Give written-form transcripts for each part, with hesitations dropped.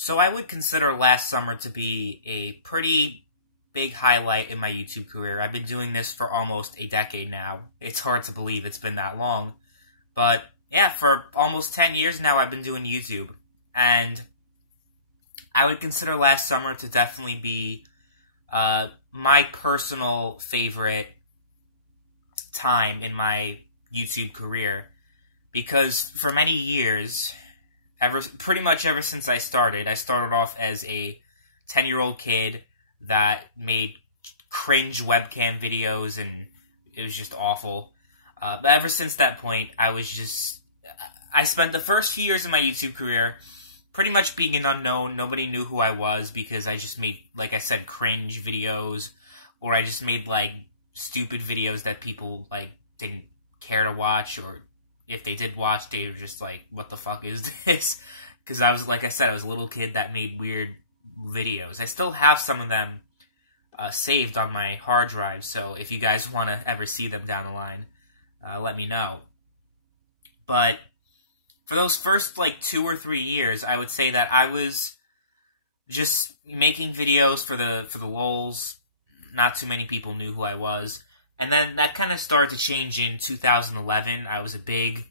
So I would consider last summer to be a pretty big highlight in my YouTube career. I've been doing this for almost a decade now. It's hard to believe it's been that long. But yeah, for almost 10 years now I've been doing YouTube. And I would consider last summer to definitely be my personal favorite time in my YouTube career. Because for many years, pretty much ever since I started off as a 10-year-old kid that made cringe webcam videos, and it was just awful. But ever since that point, I spent the first few years of my YouTube career pretty much being an unknown. Nobody knew who I was because I just made, like I said, cringe videos, or I just made, like, stupid videos that people, like, didn't care to watch, or if they did watch, they were just like, what the fuck is this? Because I was, like I said, I was a little kid that made weird videos. I still have some of them saved on my hard drive, so if you guys want to ever see them down the line, let me know. But for those first, like, 2 or 3 years, I would say that I was just making videos for the lols. Not too many people knew who I was. And then that kind of started to change in 2011. I was a big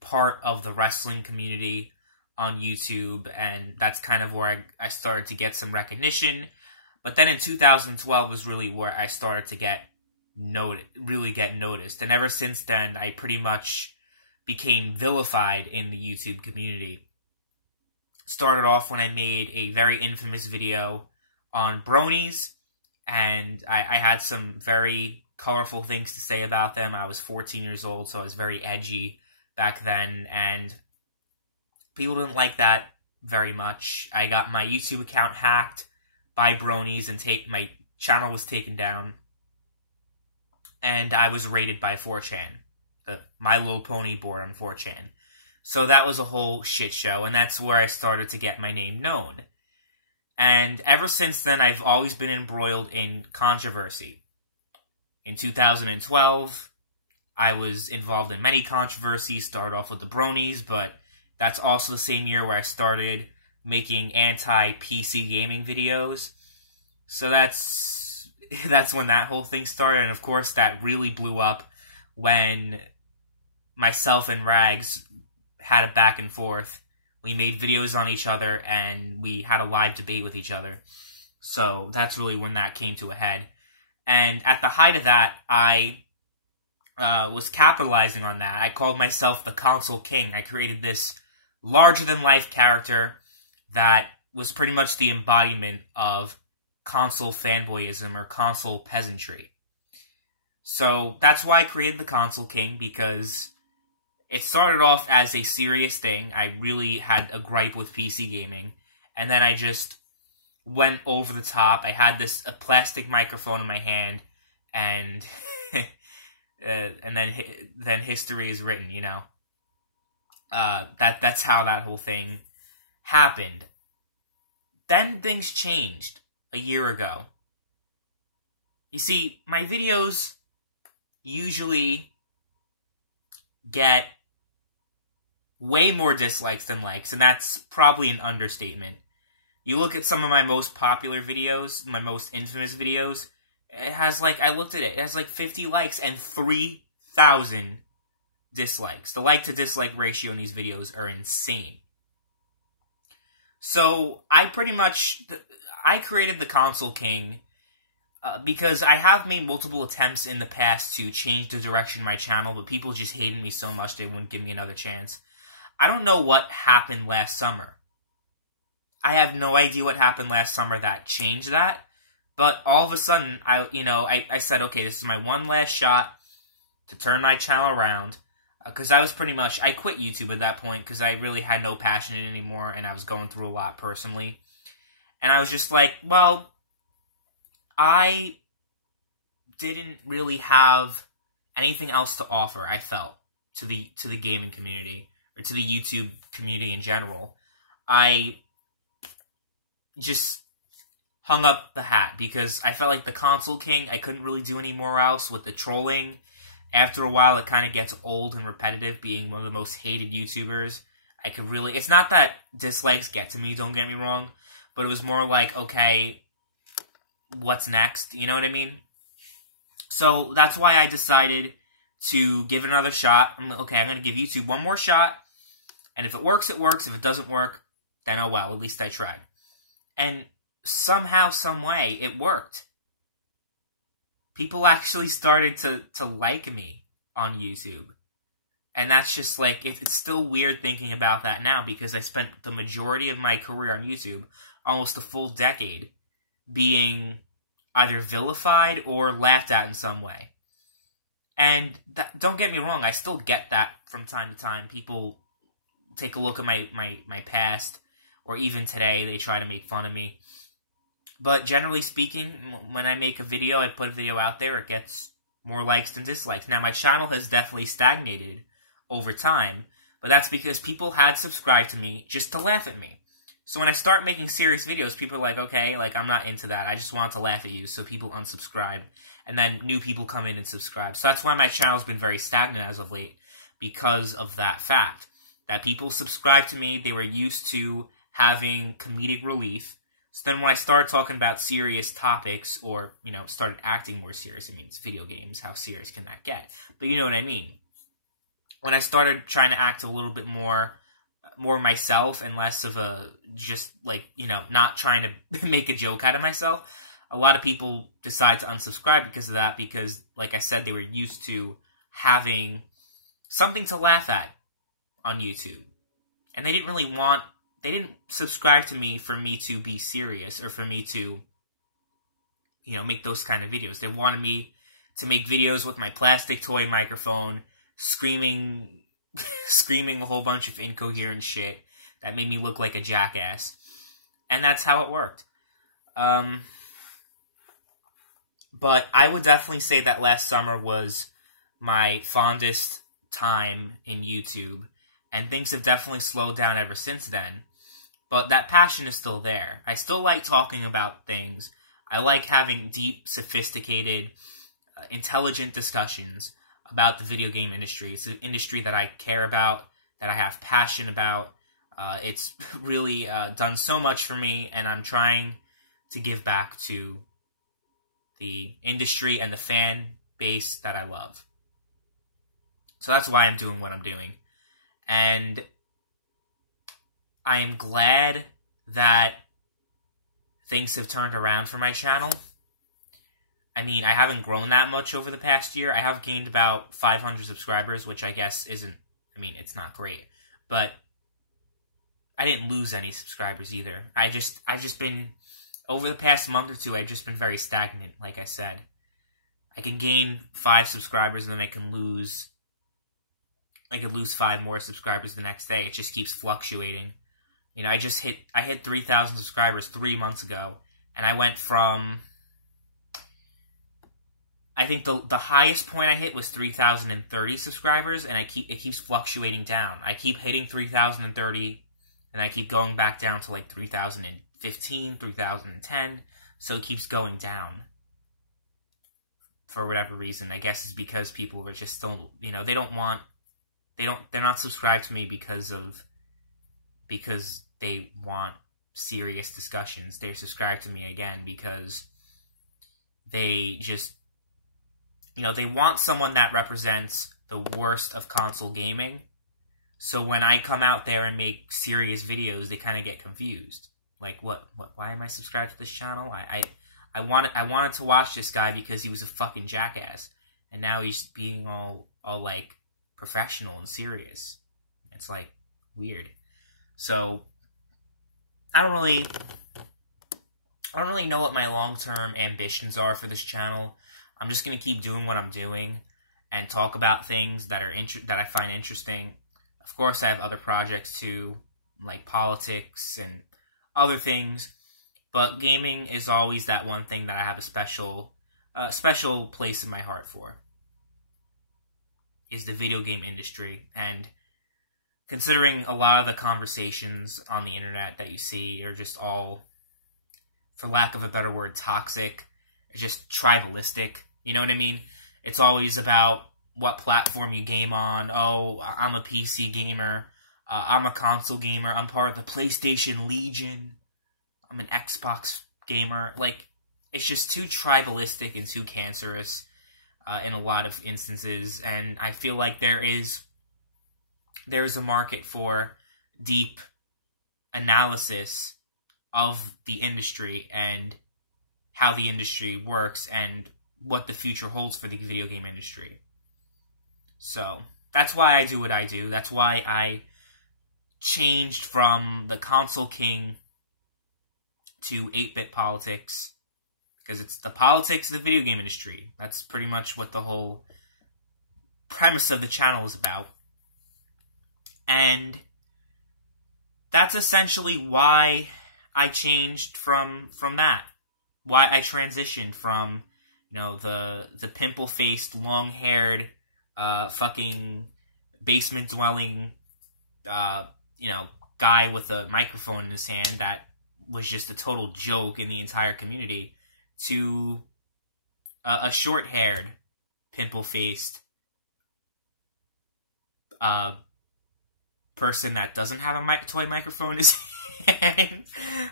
part of the wrestling community on YouTube, and that's kind of where I started to get some recognition. But then in 2012 was really where I started to really get noticed. And ever since then, I pretty much became vilified in the YouTube community. Started off when I made a very infamous video on bronies, and I had some very colorful things to say about them. I was 14 years old, so I was very edgy back then, and people didn't like that very much. I got my YouTube account hacked by bronies, and my channel was taken down, and I was raided by 4chan, the My Little Pony board on 4chan. So that was a whole shit show, and that's where I started to get my name known. And ever since then, I've always been embroiled in controversy. In 2012, I was involved in many controversies, started off with the bronies, but that's also the same year where I started making anti-PC gaming videos. So that's when that whole thing started, and of course that really blew up when myself and Rags had a back and forth. We made videos on each other, and we had a live debate with each other. So that's really when that came to a head. And at the height of that, I was capitalizing on that. I called myself the Console King. I created this larger-than-life character that was pretty much the embodiment of console fanboyism or console peasantry. So that's why I created the Console King, because it started off as a serious thing. I really had a gripe with PC gaming, and then I just went over the top. I had a plastic microphone in my hand, and and then history is written. You know, that's how that whole thing happened. Then things changed a year ago. You see, my videos usually get way more dislikes than likes, and that's probably an understatement. You look at some of my most popular videos, my most infamous videos, it has like, I looked at it, it has like 50 likes and 3,000 dislikes. The like to dislike ratio in these videos are insane. So, I created the Console King because I have made multiple attempts in the past to change the direction of my channel, but people just hated me so much they wouldn't give me another chance. I don't know what happened last summer. I have no idea what happened last summer that changed that, but all of a sudden, I said, okay, this is my one last shot to turn my channel around, because I quit YouTube at that point because I really had no passion in it anymore, and I was going through a lot personally. And I was just like, well, I didn't really have anything else to offer, I felt, to the gaming community, or to the YouTube community in general. I just hung up the hat, because I felt like the Console King, I couldn't really do any more else with the trolling. After a while, it kind of gets old and repetitive, being one of the most hated YouTubers. I could really... It's not that dislikes get to me, don't get me wrong, but it was more like, okay, what's next? You know what I mean? So that's why I decided to give it another shot. I'm going to give YouTube one more shot, and if it works, it works. If it doesn't work, then oh well, at least I tried. And somehow, some way, it worked. People actually started to like me on YouTube. And that's just like, it's still weird thinking about that now, because I spent the majority of my career on YouTube, almost a full decade, being either vilified or laughed at in some way. And don't get me wrong, I still get that from time to time. People take a look at my past, or even today, they try to make fun of me. But generally speaking, when I make a video, I put a video out there, it gets more likes than dislikes. Now, my channel has definitely stagnated over time, but that's because people had subscribed to me just to laugh at me. So when I start making serious videos, people are like, okay, like, I'm not into that. I just want to laugh at you, so people unsubscribe. And then new people come in and subscribe. So that's why my channel's been very stagnant as of late, because of that fact. That people subscribe to me, they were used to having comedic relief. So then when I started talking about serious topics, or, you know, started acting more serious, I mean, it's video games, how serious can that get? But you know what I mean. When I started trying to act a little bit more myself, and less of a, just like, you know, not trying to make a joke out of myself, a lot of people decide to unsubscribe because of that, because, like I said, they were used to having something to laugh at on YouTube. And they didn't subscribe to me for me to be serious, or for me to, you know, make those kind of videos. They wanted me to make videos with my plastic toy microphone, screaming a whole bunch of incoherent shit that made me look like a jackass. And that's how it worked. But I would definitely say that last summer was my fondest time in YouTube, and things have definitely slowed down ever since then. But that passion is still there. I still like talking about things. I like having deep, sophisticated, intelligent discussions about the video game industry. It's an industry that I care about, that I have passion about. It's really done so much for me, and I'm trying to give back to the industry and the fan base that I love. So that's why I'm doing what I'm doing. And I am glad that things have turned around for my channel. I mean, I haven't grown that much over the past year. I have gained about 500 subscribers, which I guess isn't, I mean, it's not great. But I didn't lose any subscribers either. I just been, over the past month or two, I've just been very stagnant, like I said. I can gain 5 subscribers, and then I could lose 5 more subscribers the next day. It just keeps fluctuating. You know, I hit 3,000 subscribers 3 months ago, and I went from, I think the highest point I hit was 3,030 subscribers, and it keeps fluctuating down. I keep hitting 3,030, and I keep going back down to like 3,015, 3,010, so it keeps going down. For whatever reason, I guess it's because people are just still, you know, they're not subscribed to me because they want serious discussions. They're subscribed to me again because they just, you know, they want someone that represents the worst of console gaming. So when I come out there and make serious videos, they kind of get confused. Like, why am I subscribed to this channel? I wanted to watch this guy because he was a fucking jackass, and now he's being all like professional and serious. It's like weird. So I don't really know what my long-term ambitions are for this channel. I'm just gonna keep doing what I'm doing and talk about things that I find interesting. Of course, I have other projects too, like politics and other things. But gaming is always that one thing that I have a special place in my heart for. Is the video game industry. And considering a lot of the conversations on the internet that you see are just all, for lack of a better word, toxic, just tribalistic, you know what I mean? It's always about what platform you game on. Oh, I'm a PC gamer. I'm a console gamer. I'm part of the PlayStation Legion. I'm an Xbox gamer. Like, it's just too tribalistic and too cancerous in a lot of instances. And I feel like there's a market for deep analysis of the industry and how the industry works and what the future holds for the video game industry. So, that's why I do what I do. That's why I changed from the console king to 8-bit politics, because it's the politics of the video game industry. That's pretty much what the whole premise of the channel is about. And that's essentially why I changed from that. Why I transitioned from, the pimple-faced, long-haired, fucking basement-dwelling, guy with a microphone in his hand that was just a total joke in the entire community, to a short-haired, pimple-faced person that doesn't have a toy microphone in his hand.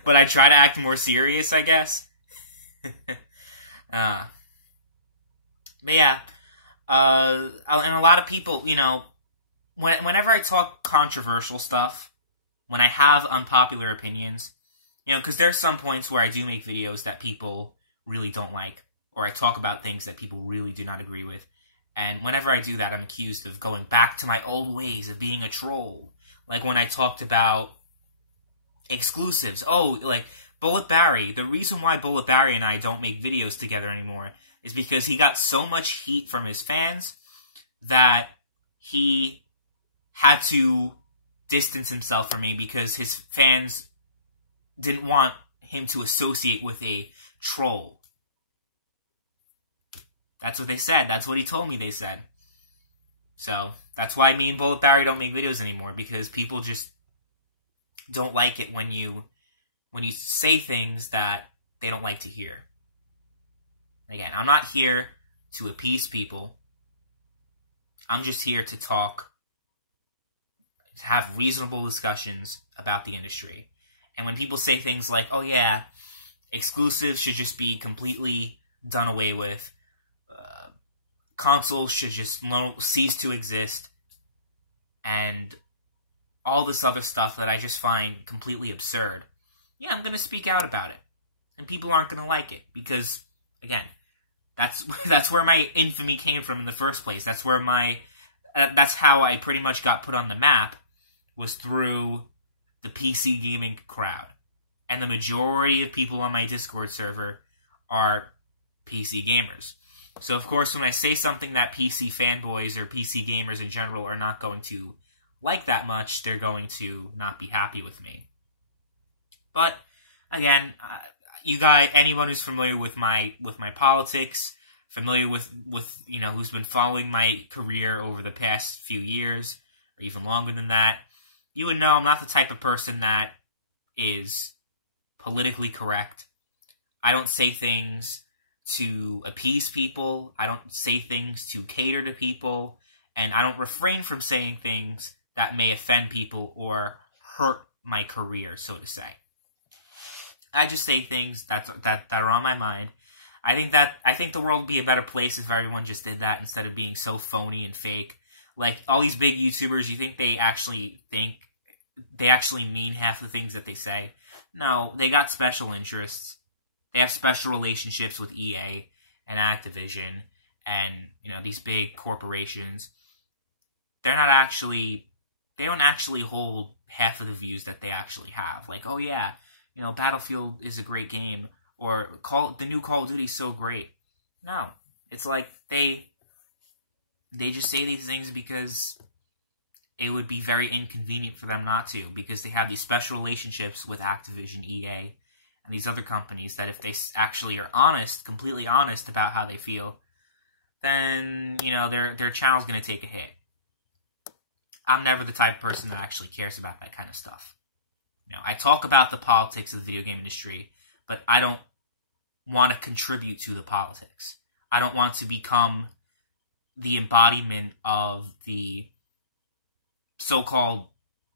But I try to act more serious, I guess. But yeah, and a lot of people, whenever I talk controversial stuff, when I have unpopular opinions, because there's some points where I do make videos that people really don't like, or I talk about things that people really do not agree with, and whenever I do that, I'm accused of going back to my old ways of being a troll. Like when I talked about exclusives. Oh, like Bullet Barry. The reason why Bullet Barry and I don't make videos together anymore is because he got so much heat from his fans that he had to distance himself from me because his fans didn't want him to associate with a troll. That's what they said. That's what he told me they said. So, that's why me and Bullet Barry don't make videos anymore, because people just don't like it when you say things that they don't like to hear. Again, I'm not here to appease people. I'm just here to talk, to have reasonable discussions about the industry. And when people say things like, oh yeah, exclusives should just be completely done away with, consoles should just cease to exist, and all this other stuff that I just find completely absurd, yeah, I'm going to speak out about it. And people aren't going to like it, because, again, that's where my infamy came from in the first place. That's where that's how I pretty much got put on the map, was through the PC gaming crowd. And the majority of people on my Discord server are PC gamers. So, of course, when I say something that PC fanboys or PC gamers in general are not going to like that much, they're going to not be happy with me. But, again, you guys, anyone who's familiar with my politics, familiar with who's been following my career over the past few years, or even longer than that, you would know I'm not the type of person that is politically correct. I don't say things to appease people. I don't say things to cater to people. And I don't refrain from saying things that may offend people or hurt my career, so to say. I just say things that are on my mind. I think the world would be a better place if everyone just did that instead of being so phony and fake. Like, all these big YouTubers, you think they actually mean half the things that they say? No, they got special interests. They have special relationships with EA and Activision and, these big corporations. They don't actually hold half of the views that they actually have. Like, oh yeah, Battlefield is a great game, or the new Call of Duty is so great. No, it's like they just say these things because it would be very inconvenient for them not to, because they have these special relationships with Activision, EA, and these other companies that if they actually are honest, completely honest about how they feel, then, their channel's going to take a hit. I'm never the type of person that actually cares about that kind of stuff. I talk about the politics of the video game industry, but I don't want to contribute to the politics. I don't want to become the embodiment of the so-called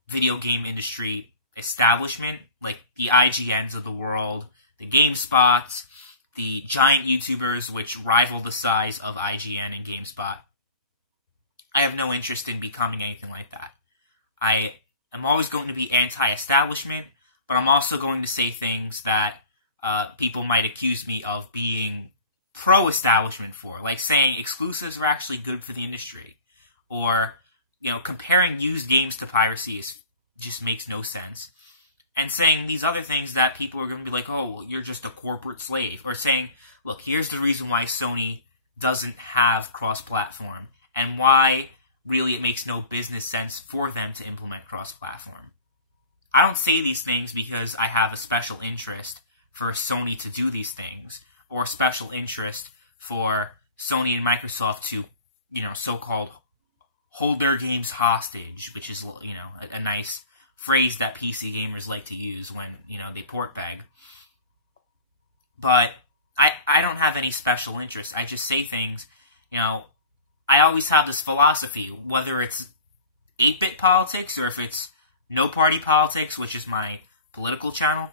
video game industry establishment, like the IGNs of the world, the GameSpots, the giant YouTubers which rival the size of IGN and GameSpot. I have no interest in becoming anything like that. I am always going to be anti-establishment, but I'm also going to say things that people might accuse me of being pro-establishment for, like saying exclusives are actually good for the industry, or comparing used games to piracy just makes no sense, and saying these other things that people are going to be like, oh, well, you're just a corporate slave, or saying, look, here's the reason why Sony doesn't have cross-platform, and why really it makes no business sense for them to implement cross-platform. I don't say these things because I have a special interest for Sony to do these things, or a special interest for Sony and Microsoft to, so-called hold their games hostage, which is, a nice phrase that PC gamers like to use when, they port beg. But I don't have any special interest. I just say things, I always have this philosophy, whether it's 8-bit politics or if it's no party politics, which is my political channel.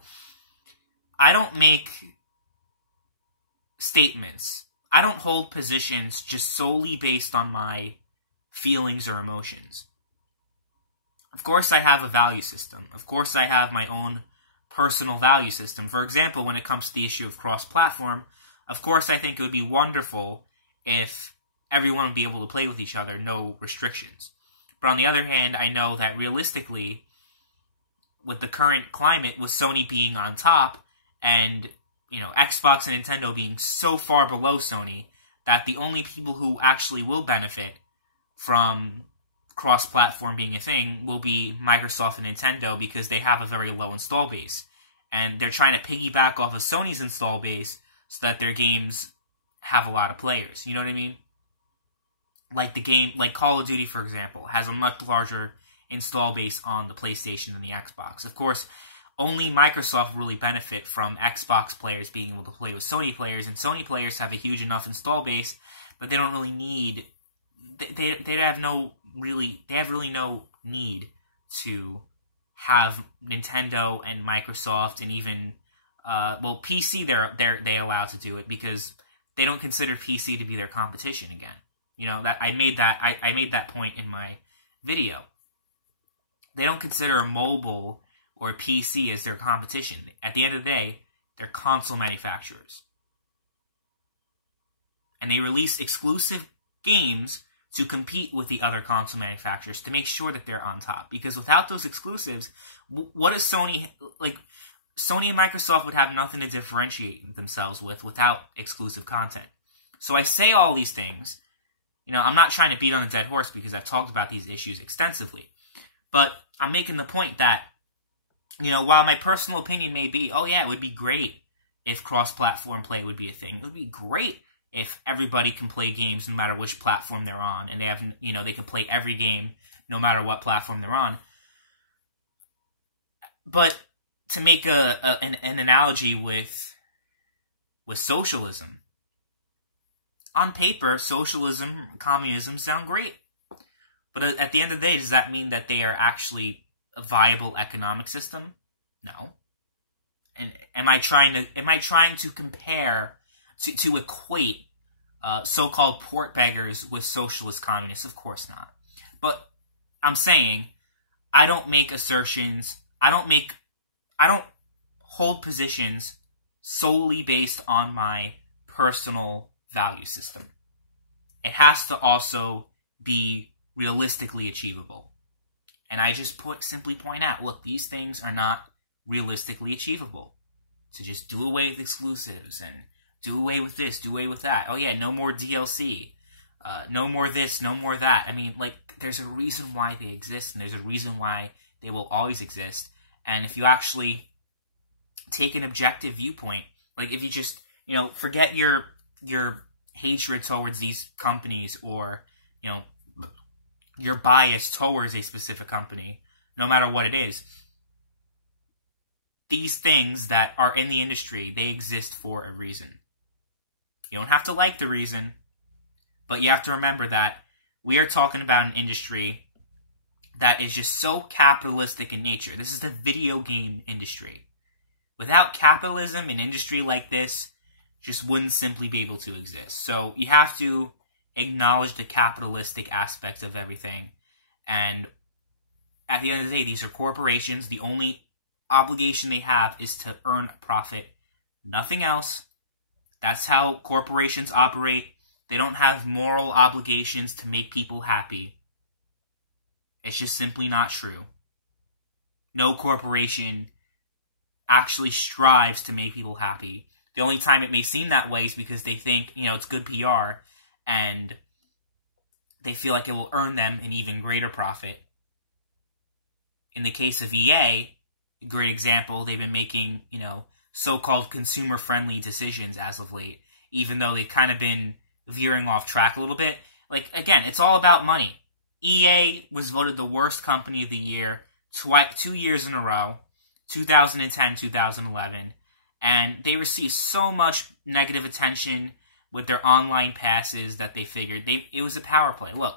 I don't make statements. I don't hold positions just solely based on my feelings or emotions. Of course I have a value system. Of course I have my own personal value system. For example, when it comes to the issue of cross-platform, of course I think it would be wonderful if everyone would be able to play with each other, no restrictions. But on the other hand, I know that realistically, with the current climate, with Sony being on top, and Xbox and Nintendo being so far below Sony, that the only people who actually will benefit from cross-platform being a thing will be Microsoft and Nintendo, because they have a very low install base. And they're trying to piggyback off of Sony's install base so that their games have a lot of players. You know what I mean? Like Call of Duty, for example, has a much larger install base on the PlayStation than the Xbox. Of course, only Microsoft really benefit from Xbox players being able to play with Sony players, and Sony players have a huge enough install base, but they don't really need. They have really no need to have Nintendo and Microsoft and even PC. They allowed to do it because they don't consider PC to be their competition again. That I made that point in my video. They don't consider mobile or PC as their competition. At the end of the day, they're console manufacturers. And they release exclusive games to compete with the other console manufacturers to make sure that they're on top. Because without those exclusives, what is Sony... Sony and Microsoft would have nothing to differentiate themselves with without exclusive content. So I say all these things. I'm not trying to beat on a dead horse because I've talked about these issues extensively. But I'm making the point that, while my personal opinion may be, oh yeah, it would be great if cross-platform play would be a thing. It would be great if everybody can play games no matter which platform they're on, and they have, they can play every game no matter what platform they're on. But to make an analogy with socialism, on paper, socialism, communism sound great. But at the end of the day, does that mean that they are actually a viable economic system? No. And am I trying to compare, to equate so-called port beggars with socialist communists? Of course not. But I'm saying I don't make assertions. I don't hold positions solely based on my personal value system. It has to also be realistically achievable. And I just simply point out, look, these things are not realistically achievable. So just do away with exclusives and do away with this, do away with that. Oh yeah, no more DLC. No more this, no more that. I mean, there's a reason why they exist, and there's a reason why they will always exist. And if you actually take an objective viewpoint, if you just, forget your hatred towards these companies, or, your bias towards a specific company, no matter what it is. These things that are in the industry, they exist for a reason. You don't have to like the reason, but you have to remember that we are talking about an industry that is just so capitalistic in nature. This is the video game industry. Without capitalism, an industry like this just wouldn't simply be able to exist. So you have to acknowledge the capitalistic aspect of everything. And at the end of the day, these are corporations. The only obligation they have is to earn a profit. Nothing else. That's how corporations operate. They don't have moral obligations to make people happy. It's just simply not true. No corporation actually strives to make people happy. The only time it may seem that way is because they think, it's good PR, and they feel like it will earn them an even greater profit. In the case of EA, a great example, they've been making, so-called consumer-friendly decisions as of late, even though they've kind of been veering off track a little bit. Like, again, it's all about money. EA was voted the worst company of the year 2 years in a row, 2010, 2011, and they received so much negative attention with their online passes that they figured it was a power play. Look,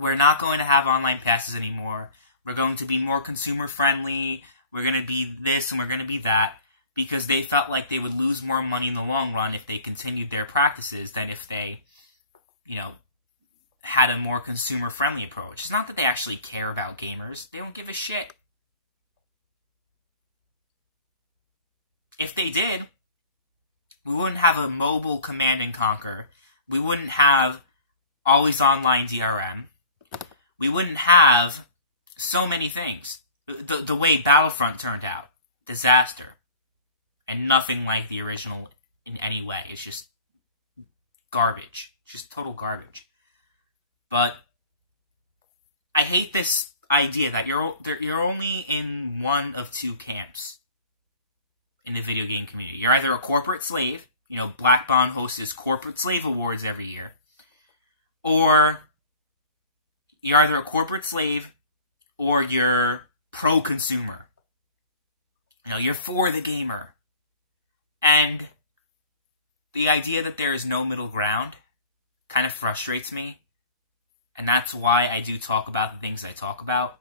we're not going to have online passes anymore. We're going to be more consumer-friendly. We're going to be this and we're going to be that, because they felt like they would lose more money in the long run if they continued their practices than if they, had a more consumer-friendly approach. It's not that they actually care about gamers. They don't give a shit. If they did, we wouldn't have a mobile command and conquer. We wouldn't have always online DRM. We wouldn't have so many things. The way Battlefront turned out. Disaster. And nothing like the original in any way. It's just garbage. Just total garbage. But I hate this idea that you're only in one of two camps in the video game community. You're either a corporate slave, Black Bond hosts his corporate slave awards every year, or you're either a corporate slave or you're pro-consumer. You're for the gamer. And the idea that there is no middle ground kind of frustrates me. And that's why I do talk about the things I talk about.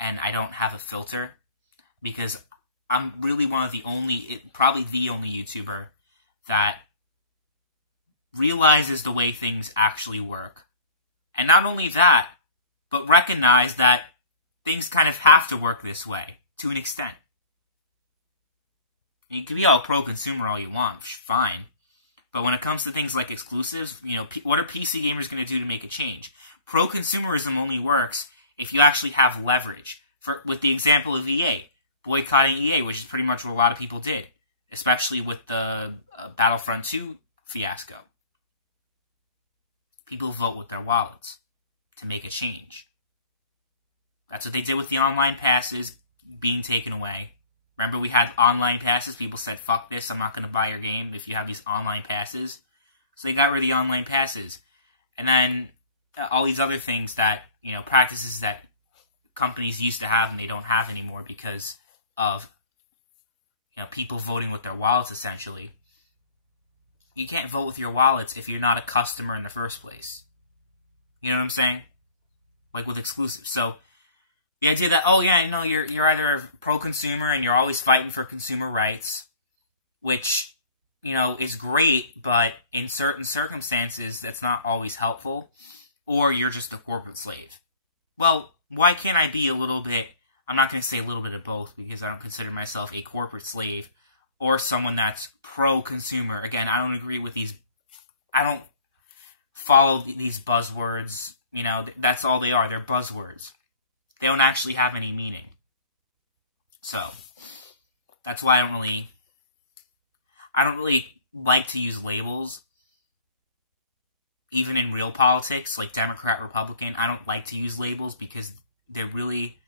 And I don't have a filter. Because I'm really probably the only YouTuber that realizes the way things actually work. And not only that, but recognize that things kind of have to work this way, to an extent. You can be all pro-consumer all you want, fine. But when it comes to things like exclusives, what are PC gamers going to do to make a change? Pro-consumerism only works if you actually have leverage. With the example of EA, boycotting EA, which is pretty much what a lot of people did, especially with the Battlefront 2 fiasco. People vote with their wallets to make a change. That's what they did with the online passes being taken away. Remember, we had online passes. People said, fuck this, I'm not going to buy your game if you have these online passes. So they got rid of the online passes. And then all these other things that, practices that companies used to have and they don't have anymore because of, people voting with their wallets, essentially. You can't vote with your wallets if you're not a customer in the first place. You know what I'm saying? Like with exclusives. So the idea that, you're either pro-consumer and you're always fighting for consumer rights, which, is great, but in certain circumstances, that's not always helpful, or you're just a corporate slave. Well, why can't I be a little bit, I'm not going to say a little bit of both, because I don't consider myself a corporate slave, or someone that's pro-consumer. Again, I don't agree with I don't follow these buzzwords, that's all they are, they're buzzwords. They don't actually have any meaning. So, that's why I don't really like to use labels. Even in real politics, like Democrat, Republican, I don't like to use labels because they're really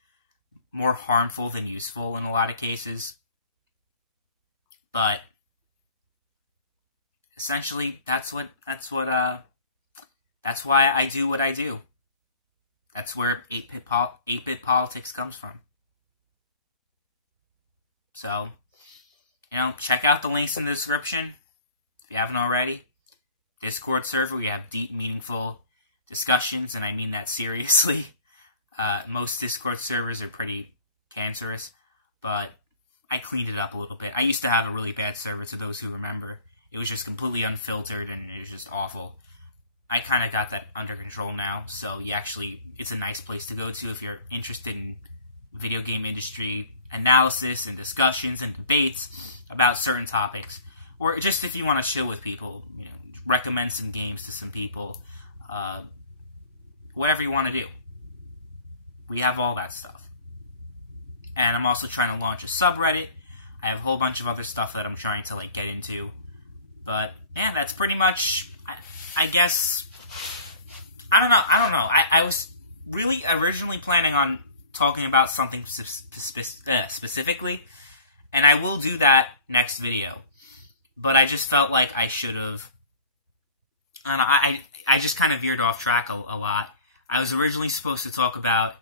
more harmful than useful in a lot of cases. But essentially, that's why I do what I do. That's where 8-bit politics comes from. So, check out the links in the description if you haven't already. Discord server, we have deep, meaningful discussions, and I mean that seriously. Most Discord servers are pretty cancerous, but I cleaned it up a little bit. I used to have a really bad server, to those who remember. It was just completely unfiltered, and it was just awful. I kind of got that under control now, so it's a nice place to go to if you're interested in video game industry analysis and discussions and debates about certain topics. Or just if you want to chill with people, recommend some games to some people, whatever you want to do. We have all that stuff. And I'm also trying to launch a subreddit. I have a whole bunch of other stuff that I'm trying to get into. But yeah, that's pretty much, I guess, I don't know. I was really originally planning on talking about something specifically, and I will do that next video. But I just felt like I should have, I just kind of veered off track a lot. I was originally supposed to talk about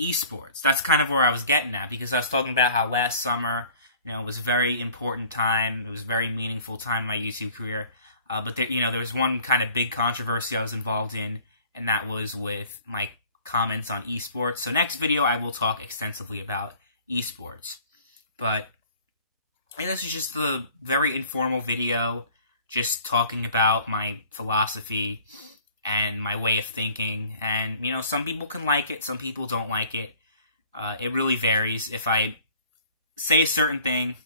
esports. That's kind of where I was getting at, because I was talking about how last summer, it was a very important time. It was a very meaningful time in my YouTube career. But there was one kind of big controversy I was involved in, and that was with my comments on esports. So next video, I will talk extensively about esports. But this is just a very informal video, just talking about my philosophy and my way of thinking. And, some people can like it, some people don't like it. It really varies. If I say a certain thing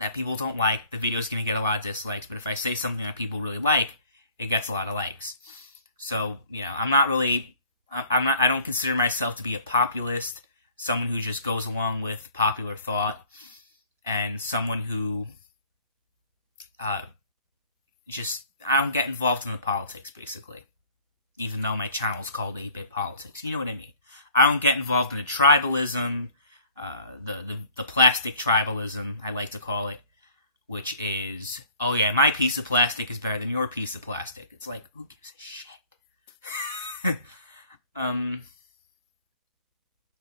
that people don't like, the video is going to get a lot of dislikes. But if I say something that people really like, it gets a lot of likes. So, I don't consider myself to be a populist, someone who just goes along with popular thought, and someone who I don't get involved in the politics, basically. Even though my channel is called 8-Bit Politics. You know what I mean? I don't get involved in the tribalism, the plastic tribalism, I like to call it, which is, oh yeah, my piece of plastic is better than your piece of plastic. It's like, who gives a shit?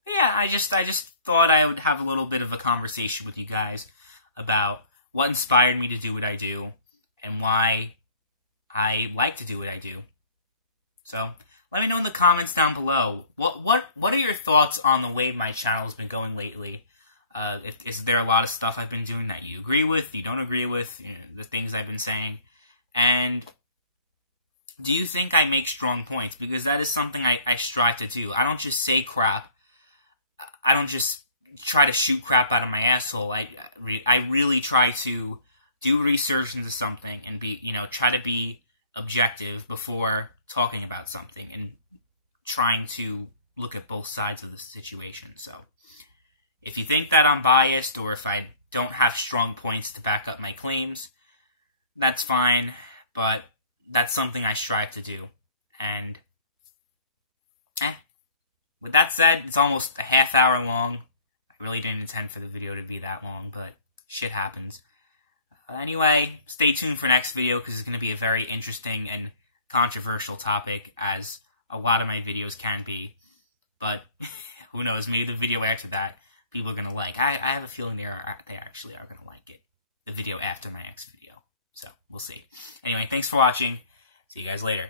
Yeah, I just thought I would have a little bit of a conversation with you guys about what inspired me to do what I do, and why I like to do what I do. So, let me know in the comments down below. What are your thoughts on the way my channel has been going lately? Is there a lot of stuff I've been doing that you agree with, you don't agree with, the things I've been saying? And do you think I make strong points? Because that is something I strive to do. I don't just say crap. I don't just try to shoot crap out of my asshole. I really try to do research into something and try to be objective before talking about something and trying to look at both sides of the situation. So, if you think that I'm biased, or if I don't have strong points to back up my claims, that's fine, but that's something I strive to do. And with that said, it's almost a half hour long. I really didn't intend for the video to be that long, but shit happens. Anyway, stay tuned for next video, because it's going to be a very interesting and controversial topic, as a lot of my videos can be. But who knows, maybe the video after that, people are going to like. I have a feeling they actually are going to like it. The video after my next video. So, we'll see. Anyway, thanks for watching. See you guys later.